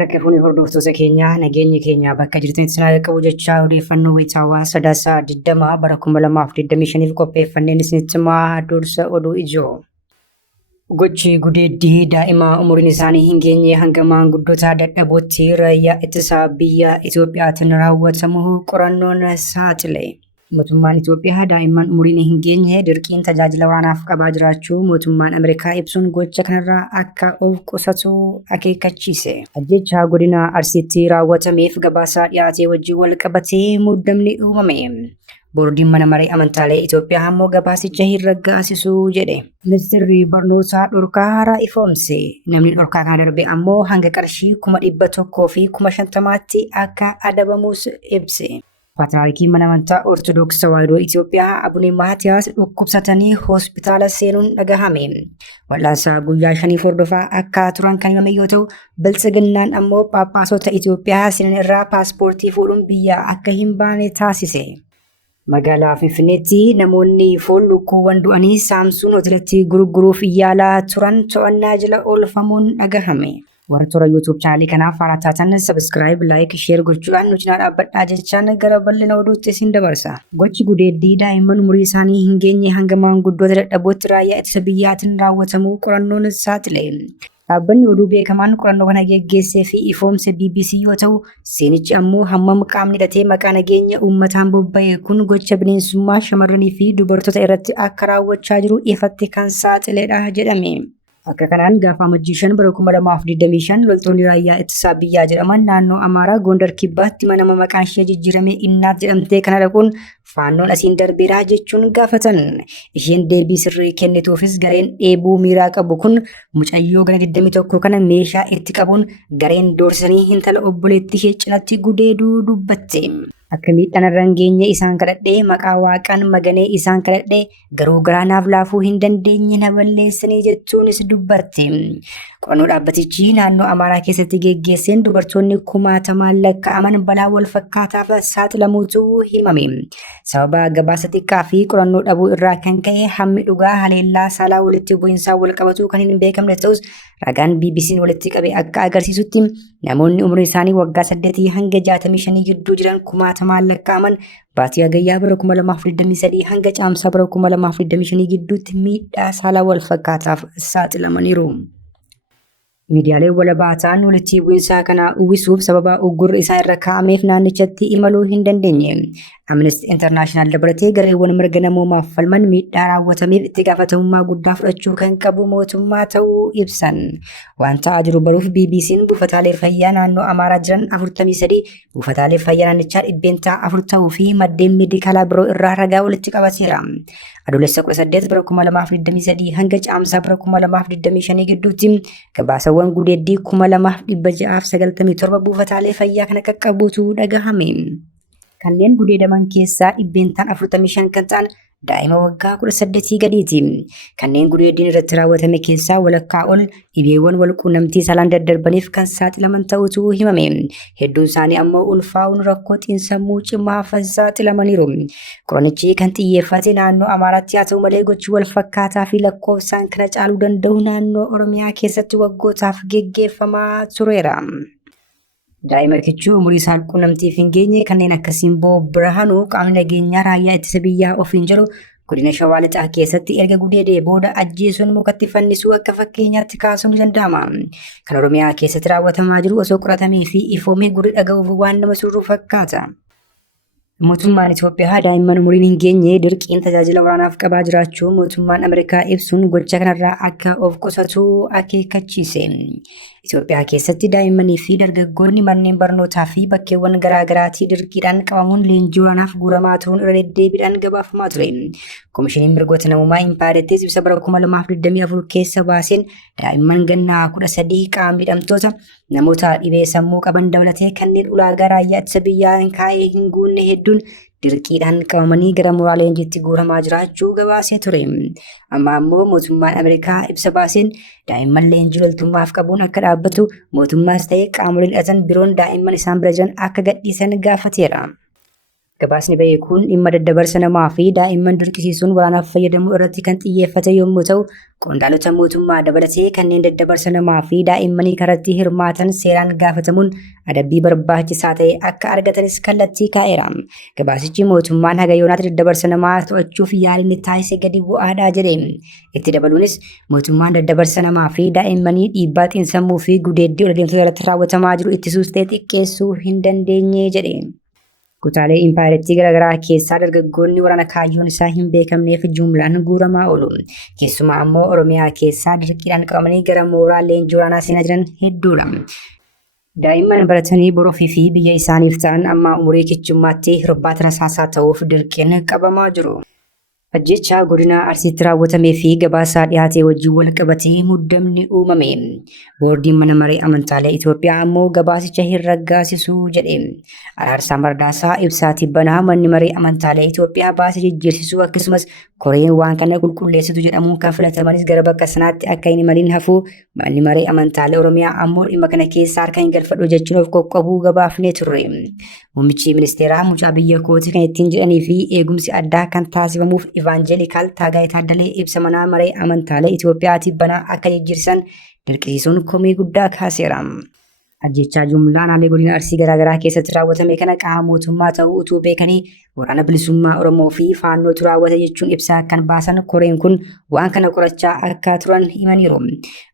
Harka fuunii hordoftoota keenyaa nageenya keenya bakka jirtanitti sinaa qabu jechaa odeeffannoo wayitaawaa sadaasaa 20 bara 2025 qopheeffanneen isinitti himaa dursa oduu ijoo. Gochi gudeeddii daa'imaa umuriin isaanii hin geenye hanga maanguddoota dadhabootti raayyaa ittisa biyya Itoophiyaatiin raawwatamu qorannoon saaxile. Mootummaan Itoophiyaa daa'imman umuriin hin geenye dirqiin tajaajila waraanaaf qabaa jiraachuu mootummaan Ameerikaa ibsuun gocha kanarraa akka of qusatu akeekkachiise. Ajjechaa godina Arsiitti raawwatameef gabaasaa dhiyaatee wajjin wal qabatee muddamni uumame. Boordiin mana maree amantaalee Itoophiyaa ammoo gabaasicha hin raggaasisuu jedhe. Ministeerri barnootaa dhorkaa haaraa ifoomse. Namni dhorkaa kana darbe ammoo hanga qarshii 100,000 fi 50,000tti akka adabamus ibse. Patriyaarkiin mana amantaa Ortodoksii Tawaahidoo Itoophiyaa Abune Maatiyaas dhukkubsatanii hospitaala seenuun dhagahame. Wal'aansa guyyaa 5 hordofaa akka turan kan himame yoo ta'u, Biltsiginnaan ammoo Phaaphaasota Itoophiyaa seenan irraa paaspoortii fuudhuun biyya akka hin baane taasise. Magaalaa Finfinneetti namoonni foon lukkuuwwan du'anii saamsuun hoteelatti gurguruuf yaalaa turan to'annaa jala oolfamuun dhagahame. Warra toora YouTube chaanalii kanaaf haaraa taatan subscribe, like, share gochuudhaan nu cinaa dhaabbadhaa jechaan gara bal'ina oduutti isin dabarsa. Gochi gudeeddii daa'imman umurii isaanii hin geenye hanga maanguddoota dadhabootti raayyaa ittisa biyyaatiin raawwatamu qorannoon saaxile. Dhaabbanni oduu beekamaan qorannoo kana geggeessee fi ifoomse BBC yoo ta'u, seenichi ammoo hammam qaamni hidhatee maqaa nageenya uummataan bobba'e kun gocha bineensummaa shamarranii fi dubartoota irratti akka raawwachaa jiru ifatti kan saaxiledha jedhame. Akka kanaan gaafa amajjii 5 bara 2025 loltoonni raayyaa ittisaa biyyaa jedhaman naannoo Amaaraa Gondar Kibbaatti mana maqaan ishee jijjiirame Innaat jedhamtee kana dhaquun faannoon asiin darbeeraa jechuun gaafatan. Isheen deebii sirrii kennituufis gareen dheebuu miiraa qabu kun mucayyoo gara 21 kana meeshaa itti qabuun gareen doorsisanii intala obboleettii ishee cinatti gudeeduu dubbatte. Akka miidhaan irra hin geenye isaan kadhadhee maqaa waaqaan maganee isaan kadhadhee garuu garaa naaf laafuu hin dandeenye na balleessanii jechuunis dubbatte. Qorannoo dhaabbatichi naannoo Amaaraa keessatti geggeesseen dubartoonni 1,000 lakkaa'aman balaa wal fakkaataaf saaxilamuutu himame. Sababa gabaasa xiqqaa fi qorannoo dhabuu irraa kan ka'e hammi dhugaa haleellaa saalaa walitti bu'iinsaa wal qabatu kan hin beekamne ta'us ragaan BBC'n walitti qabe akka agarsiisutti namoonni umriin isaanii waggaa 8 hanga 65 gidduu jiran 1,000 lakkaa'aman baatii hagayyaa bara 2023 hanga caamsaa bara 2025 gidduutti miidhaa saalaa wal fakkaataaf saaxilamaniiru. Miidiyaaleen walabaa ta'an walitti bu'iinsa kana uwwisuuf sababa uggurri isaa irra kaa'ameef naannichatti imaluu hin dandeenye. Amnesty International dabalatee gareewwan mirga namoomaaf falman miidhaa raawwatameef itti gaafatamummaa guddaa fudhachuu kan qabu mootummaa ta'uu ibsan. Waan ta'aa jiru baruuf BBC'n buufataalee fayyaa naannoo Amaaraa jiran 43, buufataalee fayyaa naannichaa 400 ta'uu fi maddeen meedikaalaa biroo irraa ragaa walitti qabateera. Adoolessa 18 bara 2023 hanga caamsaa bara 2025 gidduutti gabaasawwan gudeeddii 2,697 buufataalee fayyaa kana qaqqabuutu dhagahame. Kanneen gudeedaman keessaa 45 kan ta'an daa'ima waggaa 18 gadiiti. Kanneen gudeeddiin irratti raawwatame keessaa walakkaa ol dhibeewwan walquunnamtii saalaan daddarbaniif kan saaxilaman ta'utu himame. Hedduun isaanii ammoo ulfaa'uun rakkoo xiinsammuu cimaaf saaxilamaniiru. Qoranichi kan xiyyeeffate naannoo Amaaraatti haa ta'u malee gochi wal fakkaataa fi lakkoofsaan kana caaluu danda'u naannoo Oromiyaa keessatti waggootaaf geggeeffamaa tureera. Daa'ima kichuu umurii isaa quunnamtiif hin geenye kanneen akka Simboo Birhaanuu qaamni nageenyaa raayyaa ittisa biyyaa ofiin jiru godina Shawaa Lixaa keessatti erga gudeedee booda ajjeesuun mukatti fannisuu akka fakkeenyaatti kaasuun ni danda'ama. Kan Oromiyaa keessatti raawwatamaa jiru osoo qoratamee fi ifoomee gurri dhaga'uuf waan nama surru fakkaata. Mootummaan Itoophiyaa daa'imman umuriin hin geenye dirqiin tajaajila waraanaaf qabaa jiraachuu mootummaan Ameerikaa ibsuun gocha kanarraa akka of qusatu akeekkachiise. Itoophiyaa keessatti daa'immanii fi dargaggoonni manneen barnootaa fi bakkeewwan garaagaraatti dirqiidhaan qabamuun leenjii waraanaaf guuramaa turuun irra deddeebiidhaan gabaafamaa ture. Koomishiniin mirgoota namummaa Impaayiretiis ibsa bara 2024 keessa baaseen daa'imman gannaa 13 qaama miidhamtoota namoota dhibee sammuu qaban dabalatee kanneen ulaagaa raayyaa ittisa biyyaa kaa'ee hin guunne hedduun dirqiidhaan qabamanii gara mooraa leenjiitti guuramaa jiraachuu gabaasee ture. Amma ammoo mootummaan Ameerikaa ibsa baaseen daa'imman leenjii loltummaaf qabuun akka dhaabbatu mootummaas ta'ee qaamoleen hidhatan biroon daa'imman isaan bira jiran akka gadhiisan gaafateera. Gabaasni bahee kun dhimma daddabarsa namaa fi daa'imman dirqisiisuun waraanaaf fayyadamuu irratti kan xiyyeeffate yommuu ta'u, qondaalota mootummaa dabalatee kanneen daddabarsa namaa fi daa'immanii kanatti hirmaatan seeraan gaafatamuun adabbii barbaachisaa ta'e akka argatanis kallattii kaa'eera. Gabaasichi mootummaan haga yoonaatti daddabarsa namaa to'achuuf yaaliin taasise gadi bu'aadha jedhe. Itti dabaluunis mootummaan daddabarsa namaa fi daa'immanii dhiibbaa xiinsammuu fi gudeeddii ol adeemtotaa irratti raawwatamaa jiru ittisuus ta'e xiqqeessuu hin dandeenye jedhe. Kutaalee impaayiriitti garaagaraa keessaa dargaggoonni waraana kaayyoon isaa hin beekamneef jumlaan guuramaa oolu. Keessumaa ammoo Oromiyaa keessaa dirqiidhaan qabamanii gara mooraa leenjii waraanaa seenaa jiran hedduudha. Daa'imman baratanii borofii fi biyya isaaniif ta'an amma umurii kichummaatti hirbaata rasaasaa ta'uuf dirqiin qabamaa jiru. Ajjechaa godina Arsiitti raawwatamee fi gabaasaa dhiyaate wajjin wal qabatee muddamni uumame. Boordiin mana maree amantaalee Itoophiyaa ammoo gabaasicha hin raggaasisu jedhe. Araarsaa Mardaasaa ibsaatii banaa manni maree amantaalee Itoophiyaa baase jijjiirsisuu akkasumas koreen waan kana qulqulleessitu jedhamuun kan filatamanis gara bakka sanaatti akka hin imaliin hafuu manni maree amantaalee Oromiyaa ammoo dhimma kana keessaa harka hin galfadhu jechuun of qoqqobuu gabaafnee turre. Muummichi ministeeraa mucaa biyya kooti kan ittiin jedhanii fi eegumsi addaa kan taasifamuuf Ivaanjelikaal Taagaayii Taaddalee ibsa mana maree amantaalee Itoophiyaatiif banaa akka jijjiirsan dirqisiisuun komii guddaa kaaseera. Ajjechaa jumlaan haalee godina Arsii garaagaraa keessatti raawwatame kana qaama mootummaa ta'uu utuu beekanii waraana bilisummaa Oromoo fi faannootu raawwate jechuun ibsaa kan baasan koreen kun waan kana qorachaa akka turan himaniiru.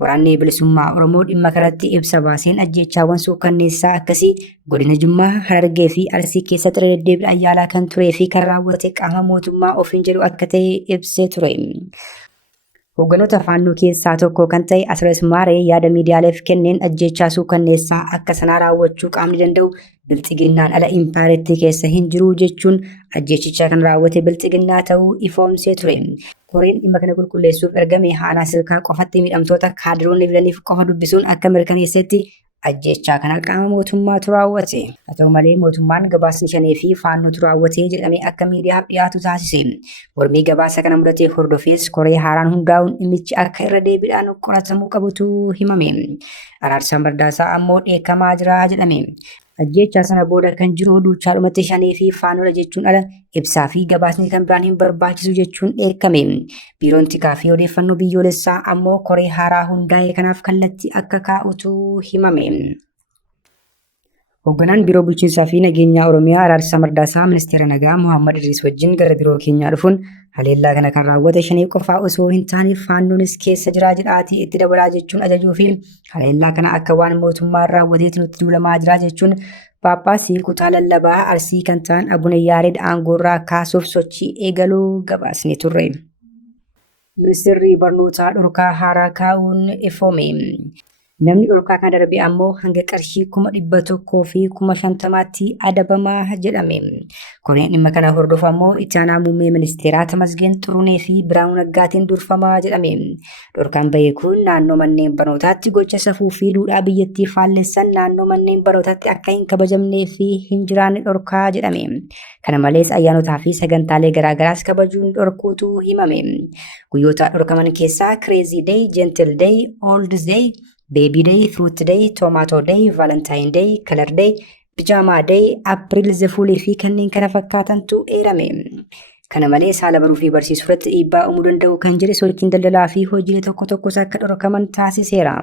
Waraanni bilisummaa Oromoo dhimma kanatti ibsa baaseen ajjechaawwan suukkanneessaa akkasii godina Jimmaa, Harargee fi Arsii keessatti deddeebiidhaan yaalaa kan turee fi kan raawwate qaama mootummaa ofiin jedhu akka ta'e ibsee ture. Hogganoota faannoo keessaa tokko kan ta'e Asirras Maaree yaada miidiyaaleef kenneen ajjechaa suukkanneessaa akka sanaa raawwachuu qaamni danda'u bilxiginnaan ala impaayiriitti keessa hin jiru jechuun ajjechicha kan raawwate bilxiginnaa ta'uu ifoomsee ture. Koreen dhimma kana qulqulleessuuf ergame haanaa silkaa qofatti miidhamtoota kaadiroonni filaniif qofa dubbisuun akka mirkaneessetti ajjechaa kana qaama mootummaatu raawwate. Haa ta'u malee mootummaan gabaasni shanee fi faannootu raawwate jedhamee akka miidiyaaf dhiyaatu taasise. Mormii gabaasa kana mudatee hordofees koree haaraan hundaa'uun dhimmichi akka irra deebiidhaan qoratamuu qabutu himame. Araarsaa Mardaasaa ammoo dheekkamaa jira jedhame. Ajjechaa sana booda kan jiru duuchaadhumatti shanee fi faannoodha jechuun ala ibsaa fi gabaasni kan biraan hin barbaachisu jechuun dheekkame. Biiroon tikaa fi odeeffannoo biyyoolessaa ammoo koree haaraa hundaa'e kanaaf kallattii akka kaa'utu himame. Hoogganaan biiroo bulchiinsaa fi nageenyaa Oromiyaa Araarsaa Mardaasaa ministeera nagaa Muhammad Idriis wajjin gara biiroo keenyaa dhufuun haleellaa kana kan raawwate shanee qofaa osoo hin taane faannoonis keessa jira jedhaatii itti dabalaa jechuun ajajuu fi haleellaa kana akka waan mootummaan raawwateetti nutti duulamaa jira jechuun Paappaasii kutaa lallabaa Arsii kan ta'an Abuna Yaareed aangoorraa kaasuuf sochii eegaluu gabaasni turre. Ministeerri barnootaa dhorkaa haaraa kaa'uun ifoome. Namni dhorkaa kana darbe ammoo hanga qarshii 100,000 fi 50,000tti adabamaa jedhame. Koreen dhimma kana hordofu ammoo itti aanaa muummee ministeeraa Tamasgeen Xurunee fi Biraanuu Naggaatiin durfamaa jedhame. Dhorkaan bahee kun naannoo manneen barnootaatti gocha safuu fi duudhaa biyyattii faallessan naannoo manneen barnootaatti akka hin kabajamnee fi hin jiraanne dhorkaa jedhame. Kana malees ayyaanotaa fi sagantaalee garaagaraas kabajuun dhorkuutu himame. Guyyoota dhorkaman keessaa Crazy Day, Gentle Day, Old Day, Baby Day, Fruit Day, Tomato Day, Valentine Day, Color Day, Pajama Day, April Fool fi kanneen kana fakkaatantu eerame. Kana malees haala baruu fi barsiisuu irratti dhiibbaa uumuu danda'u kan jedhe sochiin daldalaa fi hojiilee tokko tokkos akka dhorkaman taasiseera.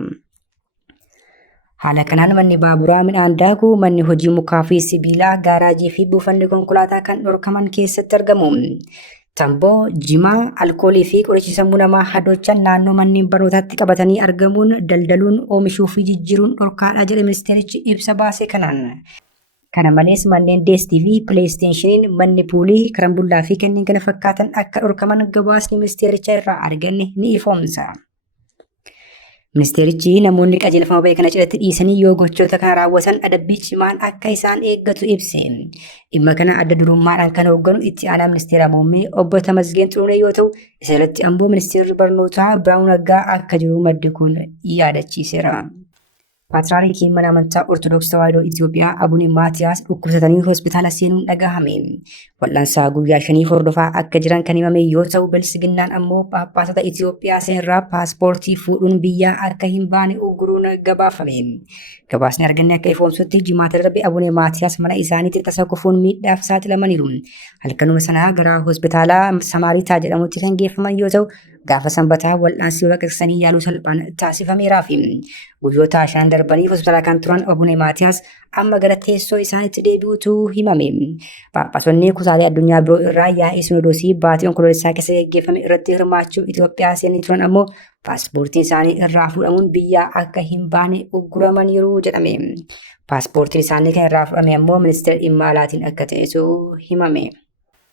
Haala kanaan manni baaburaa midhaan daakuu, manni hojii mukaa fi sibiilaa, gaaraajii fi buufanni konkolaataa kan dhorkaman keessatti argamu. Tamboo, jimaa, alkoolii fi qorichi sammuu namaa hadochan naannoo manneen barnootaatti qabatanii argamuun daldaluun oomishuu fi jijjiiruun dhorkaadha jedhe ministeerichi ibsa baase kanaan. Kana malees manneen DSTV, PlayStationin, manni puulii, karambullaa fi kanneen kana fakkaatan akka dhorkaman gabaasni ministeericha irraa arganne ni ifoomsa. Ministeerichi namoonni qajeelfama bahee kana cidhatti dhiisanii yoo gochoota kana raawwatan adabbii cimaan akka isaan eeggatu ibse. Dhimma kana adda durummaadhaan kan hoogganu itti aanaa ministeera muummee obbo Tamasgeen Xurunee yoo ta'u, isa irratti ammoo ministeerri barnootaa Biraanuu Naggaa akka jiru maddi kun yaadachiiseera. Paatriyaarkiin mana amantaa Ortodoksii Tawaahidoo Itoophiyaa Abune Maatiyaas dhukkubsatanii hospitaala seenuun dhagahame. Wal'aansaa guyyaa 5 hordofaa akka jiran kan himame yoo ta'u, Bilisiginnaan ammoo Phaaphaasota Itoophiyaa seenirraa paaspoortii fuudhuun biyyaa akka hin baane ugguruun gabaafame. Gabaasni arganne akka ifoomsutti jimaata darbe Abune Maatiyaas mana isaaniitti tasa kufuun miidhaaf saaxilamaniiru. Halkanuma sanaa gara hospitaalaa Samaaritaa jedhamutti kan geeffaman yoo ta'u, gaafa sanbataa wal'aansii baqaqsanii yaaluu salphaan taasifameeraaf. Guyyoota 5 darbanii hospitaala kan turan Abune Maatiyaas amma gara teessoo isaaniitti deebi'uutu himame. Phaaphaasonni kutaalee addunyaa biroo irraa yaa'ii Sinodoosii baatii onkoloolessaa keessa gaggeeffame irratti hirmaachuuf Itoophiyaa seenanii turan ammoo paaspoortiin isaanii irraa fuudhamuun biyyaa akka hin baane ugguramaniiru jedhame. Paaspoortiin isaanii kan irraa fudhame ammoo ministeera dhimma alaatiin akka ta'etu himame.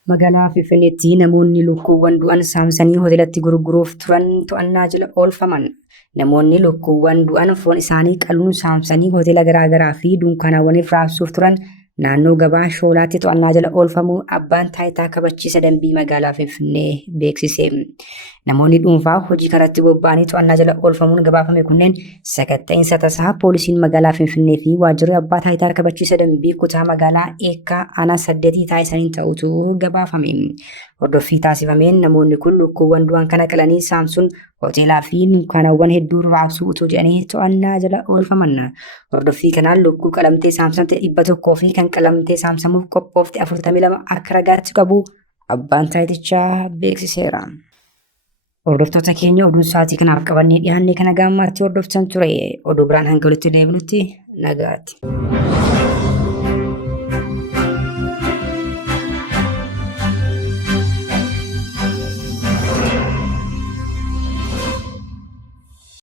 Magaalaa Finfinneetti namoonni lukkuuwwan du'an saamsanii hoteelatti gurguruuf turan to'annaa jala oolfaman. Namoonni lukkuuwwan du'an foon isaanii qaluun saamsanii hoteela garaagaraa fi dunkaanawwaniif raabsuuf turan naannoo gabaa Shoolaatti to'annaa jala oolfamuu abbaan taayitaa kabachiisa dambii magaalaa Finfinnee beeksise. Namoonni dhuunfaa hojii kanatti bobba'anii to'annaa jala oolfamuun gabaafame kunneen sakatta'insa tasaa poolisiin magaalaa Finfinnee fi waajjirri abbaa taayitaa kabachiisa dambii kutaa magaalaa Eekkaa aanaa 8 taasisaniin ta'utu gabaafame. Hordoffii taasifameen namoonni kun lukkuuwwan du'an kana qalanii saamsuun hoteelaa fi dunkaanawwan hedduu raabsuu utuu jedhanii to'annaa jala oolfaman. Hordoffii kanaan lukkuu qalamtee saamsamte 100 fi kan qalamtee saamsamuuf qophoofte 42 akka ragaatti qabu abbaan taayitichaa beeksiseera. Hordoftoota keenya oduun sa'aatii kanaaf qabannee dhiyaanne kana gaammaatti hordoftan ture. Oduu biraan hanga walitti deebinutti nagaatti.